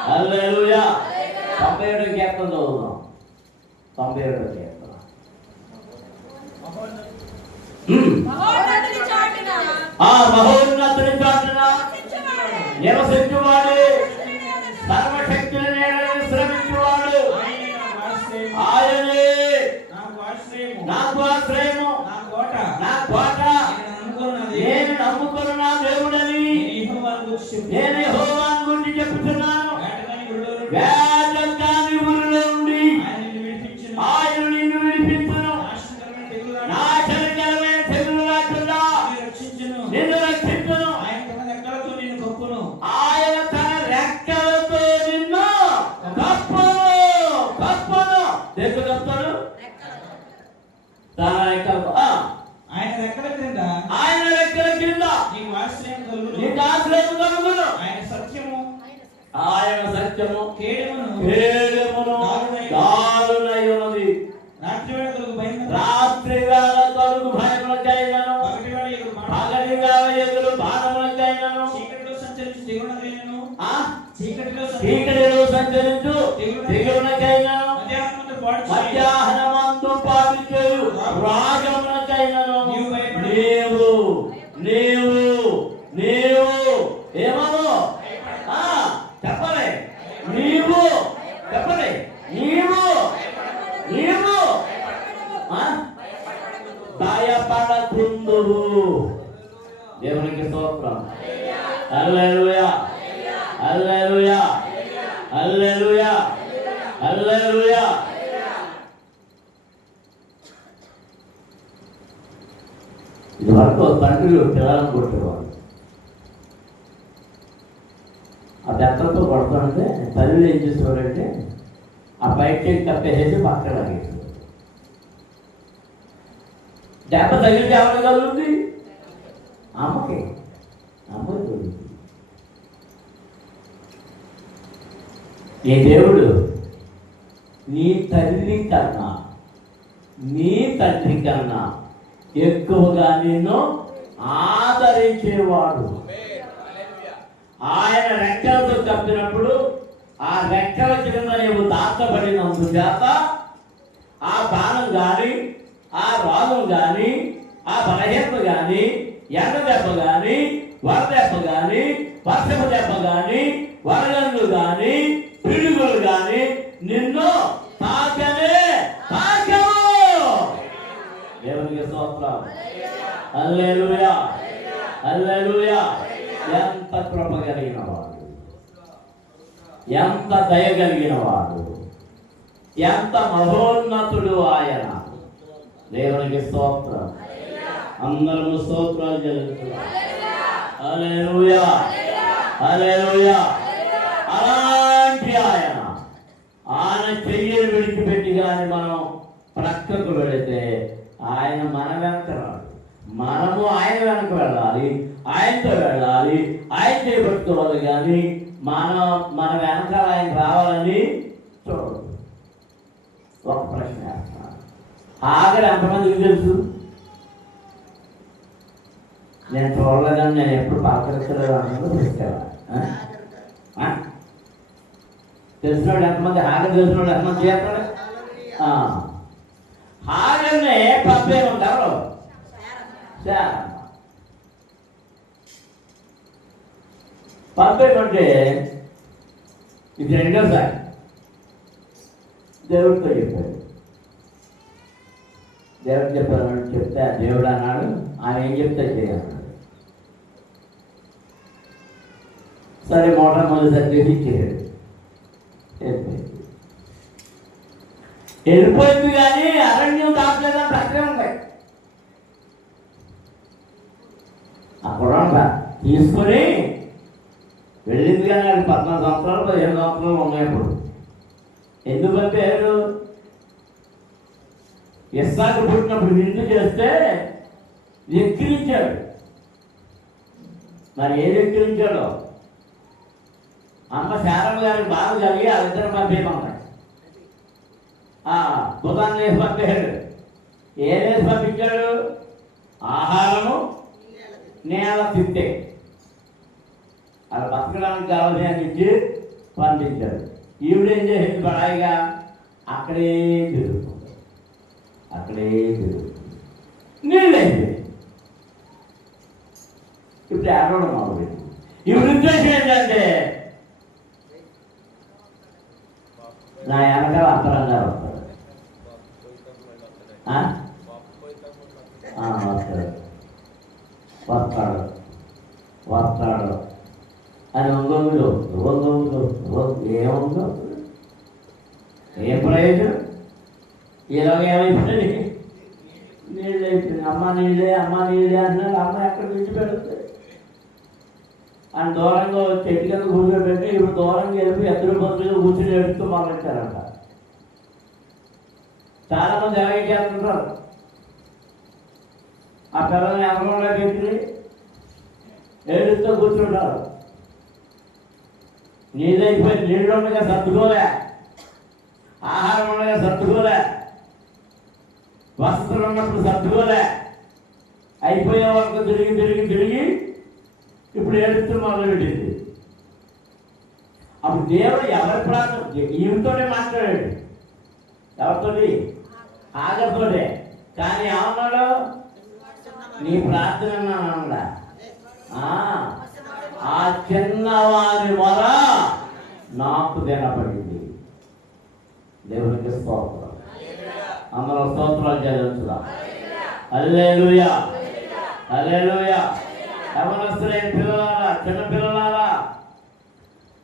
హల్లెలూయా. 97వ కీర్తన చదువుదాం. 97వ కీర్తన. మహోన్నతుని చాటున నివసించువాడు, సర్వశక్తుల నీడలో శ్రమించువాడు ఆయనే నాకు ఆశ్రయము, నా కోట, నేను నమ్ముకున్న చెప్పు. నేను యెహోవాను గురించి చెప్తున్నాను. వేటగాని ఊరిలో నుండి వేటగాని ఊరిలో నుండి ఆయన నిన్ను విడిపించును. ఆయన నిన్ను విడిపించును. నాశనకరమైన తెగులు రాకుండా నాశనకరమైన తెగులు రాకుండా నిన్ను రక్షించును. నిన్ను రక్షించును. ఆయన తన రెక్కలతో నిన్ను కప్పును. ఆయన తన రెక్కలతో నిన్ను కప్పును. కప్పును. దేనికి కప్పుతాడు? తన రెక్కలతో. ఆయన రెక్కల క్రింద ఆయన రెక్కల కింద నీకు ఆశ్రయం కలుగును. నీకు ఆశ్రయం కలుగును. ఆయన సత్యము ఆయన సత్యము కేడమును కేడమును దారుణై ఉన్నది. రాత్రి వేళ కలుగు భయం రాత్రి వేళ కలుగు భయములకైనను పగటి వేళ ఎదురు పగటి వేళ ఎదురు బాణములకైనను చీకటిలో సంచరించు తెగులకైనను చీకటిలో చీకటిలో సంచరించు తెగులకైనను మధ్యాహ్నమందు పాటు చేయు రాగములకైనను నీవు నీవు నీవు ఏమను చెప్పలే. నీవు చెప్పలే. నీవు నీవు భయపడకుందువు. దేవునికి స్తోత్రం. హల్లెలూయా హల్లెలూయా హల్లెలూయా హల్లెలూయా. ఇది వరకు తండ్రులు పిల్లలను కొట్టేవాడు. ఆ బెత్తలతో కొడుతుంటే తల్లి ఏం చేసేవాడంటే ఆ బయటకి కప్పేసేసి పక్కన లాగేసేవాడు. దెబ్బ తగిలితే ఎవరు కలుగుతుంది? అమ్మకి. అమ్మకి కలుగుతుంది. ఏ దేవుడు నీ తల్లి కన్నా నీ తండ్రి కన్నా ఎక్కువగా నిన్ను ఆదరించేవాడు. ఆయన రెక్కలతో కప్పినప్పుడు ఆ రెక్కల కింద నీవు దాచబడినందుచేత ఆ బాణం కానీ ఆ రోగం కానీ ఆ బలహీనత కానీ ఎండ దెబ్బ కానీ వరదెబ్బ కానీ వర్షపు దెబ్బ కానీ వరగండ్లు కానీ పిడుగులు కానీ నిన్ను తాకనే తాకవు. దేవునికి స్తోత్రం. హల్లెలూయా హల్లెలూయా. ఎంత కృప కలిగిన వాడు, ఎంత దయ కలిగిన వాడు, ఎంత మహోన్నతుడు ఆయన. దేవునికి స్తోత్రం. అందరము స్తోత్రాలు చెల్లిస్తున్నాం. హల్లెలూయా హల్లెలూయా. అలాంటి ఆయన చెయ్యని విడిచిపెట్టి కానీ మనం ప్రక్కకు వెళితే ఆయన మన వెనక రాడు. మనము ఆయన వెనక వెళ్ళాలి, ఆయనతో వెళ్ళాలి, ఆయన చేపట్టుకోవాలి. కానీ మన వెనకాల ఆయన రావాలని చూడదు. ఒక ప్రశ్న వేస్తున్నాను. ఆఖరి ఎంతమందికి తెలుసు? నేను చూడలేదని నేను ఎప్పుడు పలకరించలేదు అన్నది తెలుసుకోవాలి. తెలిసినోడు ఎంతమంది? ఆఖరి తెలిసినోడు ఎంతమంది చేస్తాడు? ఆఖరినే పంపేయమంటారు. పంపేయమంటే ఇది రెండోసారి దేవుడితో చెప్పాడు. దేవుడు చెప్పాడు. చెప్తే దేవుడు అన్నాడు, ఆయన ఏం చెప్తే చేయాలన్నాడు. సరే మొట్టమొదటిసారి చేసి ఇచ్చేసాడు. వెళ్ళిపోయింది కానీ అరణ్యం దాటలేదని అక్కడే ఉంటాయి. అక్కడ తీసుకొని వెళ్ళింది కానీ అది 14 సంవత్సరాలు 15 సంవత్సరాలు ఉన్నాయి. ఇప్పుడు ఎందుకు పంపారు? ఇస్సాకు పుట్టినప్పుడు విందు చేస్తే ఎక్కిరించాడు. మరి ఏది ఎక్కిరించాడో అమ్మ శారమ్మ గారికి బాధ కలిగి వాళ్ళిద్దరు పంపేయమన్నాడు. బుధాన్ని వేసి పంపాడు. ఏదేసి పంపించాడు? ఆహారము నేల తిట్టే అలా బతకడానికి కావాల్సి అని ఇచ్చి పంపించాడు. ఈవిడేం చేసింది? బడాయిగా అక్కడే తిరుగుతుంది, అక్కడే తిరుగుతుంది. నీళ్ళు అయిపోయింది. ఇప్పుడు ఏడవడం మొదలుపెట్టింది. ఈవిడ ఉద్దేశం ఏంటంటే నా వెనకాల అత్తరంగా వస్తాడు. వస్తాడు వస్తాడు. అది ఒంగోలు ఏముందో ఏం ప్రయోజనం? ఇలాగ ఏమైపోయింది, నీళ్ళు అయిపోయింది. అమ్మ నీళ్ళే అన్నాడు. అమ్మ ఎక్కడ విడిచిపెడుతుంది అని దూరంగా చెట్టు కింద కూర్చోబెట్టి ఇప్పుడు దూరంగా వెళ్ళి ఎదురు బదులుగా కూర్చుని ఏడుస్తూ మొదలెట్టారంట. చాలా మంది ఎలాగే చేస్తుంటారు, ఆ పిల్లల్ని ఎవరిలో పెట్టి ఏడుస్తూ కూర్చుంటారు. నీళ్ళైపోయి నీళ్ళు ఉండగా సర్దుకోలే, ఆహారం ఉండగా సర్దుకోలే, వసతులు ఉన్నప్పుడు సర్దుకోలే, అయిపోయే వరకు తిరిగి ఇప్పుడు ఏడుస్తూ మొదలుపెట్టింది. అప్పుడు దేవుడు ఎవరి ప్రార్థన ఈమెతోనే మాట్లాడాడు. ఎవరితోటి? ఆగతోటే. కానీ ఏమన్నాడు? నీ ప్రార్థన అన్నాడా? ఆ చిన్నవారి మొర నాకు వినపడింది. దేవునికి స్తోత్రం. అందరూ స్తోత్రాలు చెల్లించుదాం. హల్లెలూయా, హల్లెలూయా. యవనస్తులైన పిల్లలారా, చిన్న పిల్లలారా,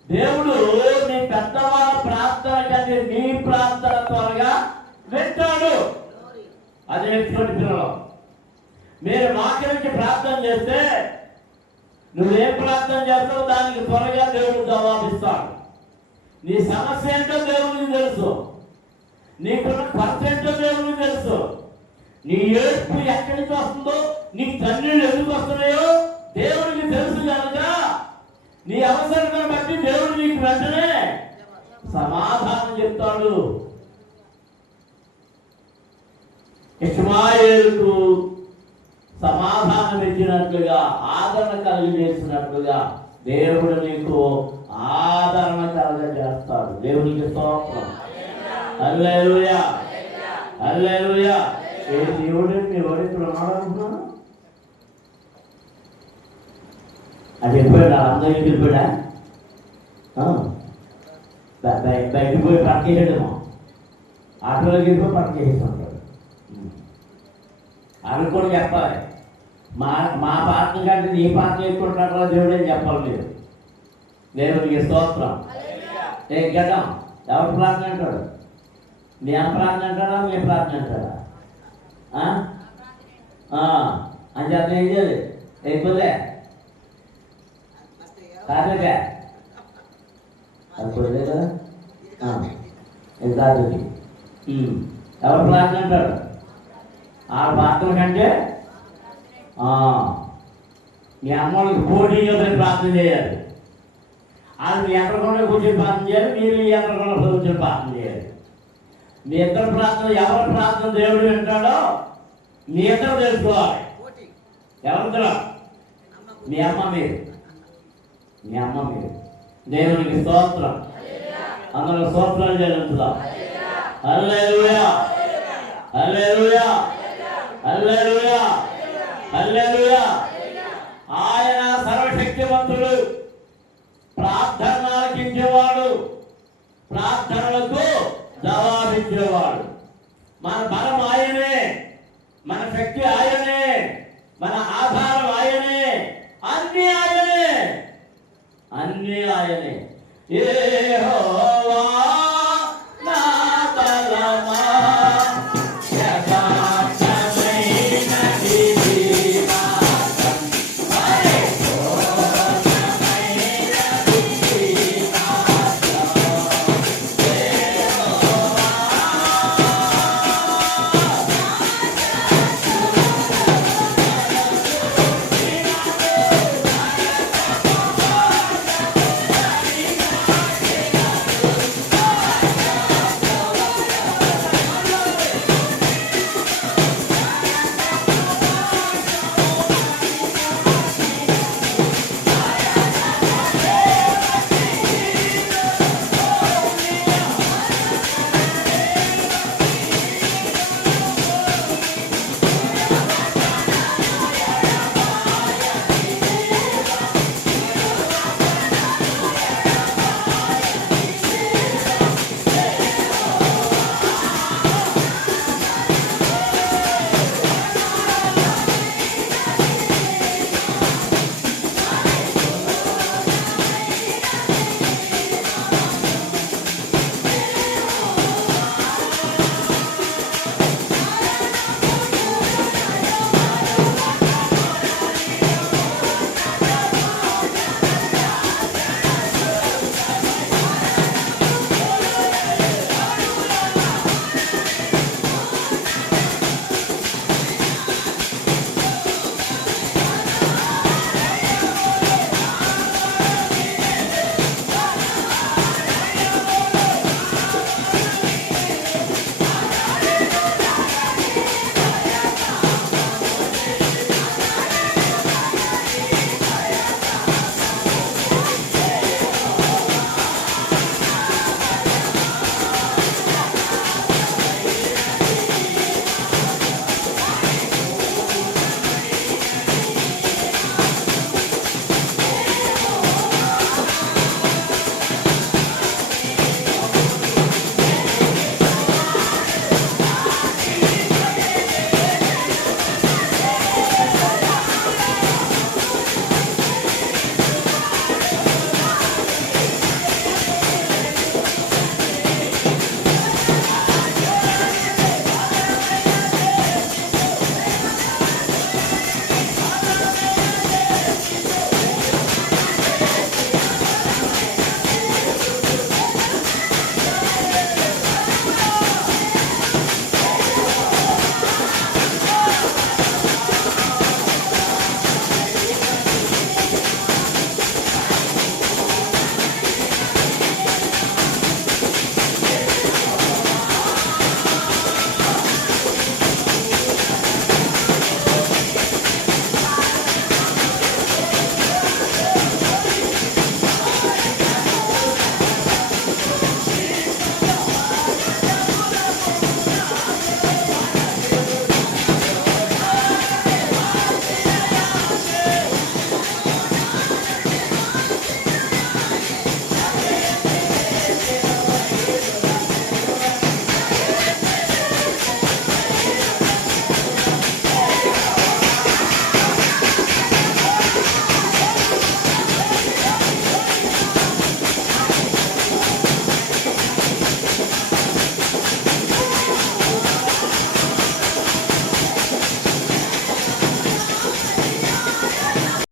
దేవుడు నీ పెద్దవాళ్ళ ప్రార్థన కంటే నీ ప్రార్థన త్వరగా వింటాడు. అది నేర్చుకోండి పిల్లలు. మీరు మాకిరించి ప్రార్థన చేస్తే నువ్వేం ప్రార్థన చేస్తావు దానికి త్వరగా దేవుడు జవాబిస్తాడు. నీ సమస్య ఏంటో దేవునికి తెలుసు, నీకున్న ఖర్చు ఏంటో దేవునికి తెలుసు, నీ ఏడుపు ఎక్కడి నుంచి వస్తుందో, నీ కన్నీళ్ళు ఎందుకు వస్తున్నాయో దేవునికి తెలుసు కనుక నీ అవసరాన్ని బట్టి దేవుడు నీకు వెంటనే సమాధానం చెప్తాడు. ఇష్మాయేలుకు సమాధానం ఇచ్చినట్లుగా, ఆదరణ కలిగజేసినట్లుగా దేవుడు నీకు ఆదరణ కలగజేస్తాడు. దేవునికి స్తోత్రం. హల్లెలూయా, హల్లెలూయా. ఏ దేవుడు ఎవరు ఇక్కడ ఉన్నాడు అనుకున్నాను? అది వెళ్ళిపోయాడు, అందరికి వెళ్ళిపోయా, బయటకు పోయి పక్కేసాడేమో, ఆటోలోకి వెళ్ళిపోయి పక్కేసాడు. అని కూడా చెప్పాలి. మా పాత్ర కంటే నీ పాత్ర ఎక్కుంటాడో దేవుడు అని చెప్పాలి మీరు. దేవునికి స్తోత్రం. ఏ గడ్డం ఎవరు ప్రార్థన అంటాడు? మీ అన్న ప్రార్థన అంటాడా, మీ ప్రార్థన అంటాడా? అని చెప్పిన ఏం చేయాలి? ఎక్కువలే కాదుగా అనుకోలేదు కదా. కాదు ఎవరు ప్రార్థన అంటాడు? ఆ పాత్ర కంటే మీ అమ్మకి పోటీగా ప్రార్థన చేయాలి. వాళ్ళు మీ ఎక్కడకుండా కూర్చొని ప్రార్థన చేయాలి, మీరు మీ ఎక్కడకుండా కూర్చొని ప్రార్థన చేయాలి. మీ ఇద్దరు ప్రార్థన, ఎవరి ప్రార్థన దేవుడు వింటాడో మీ ఇద్దరు తెలుసుకోవాలి. ఎవరిద్దరు? మీ అమ్మ మీరు, మీ అమ్మ మీరు. దేవునికి స్తోత్రం. అందరూ స్తోత్రాలు చెల్లించుదాం. హల్లెలూయా, హల్లెలూయా, హల్లెలూయా, హల్లెలూయా. ఆయన సర్వశక్తివంతుడు, ప్రార్థన ఆలకించేవాడు, ప్రార్థనలకు జవాబిచ్చేవాడు. మన బలం ఆయనే, మన శక్తి ఆయనే, మన ఆధారం ఆయనే, అన్ని ఆయనే, అన్ని ఆయనే. యెహోవా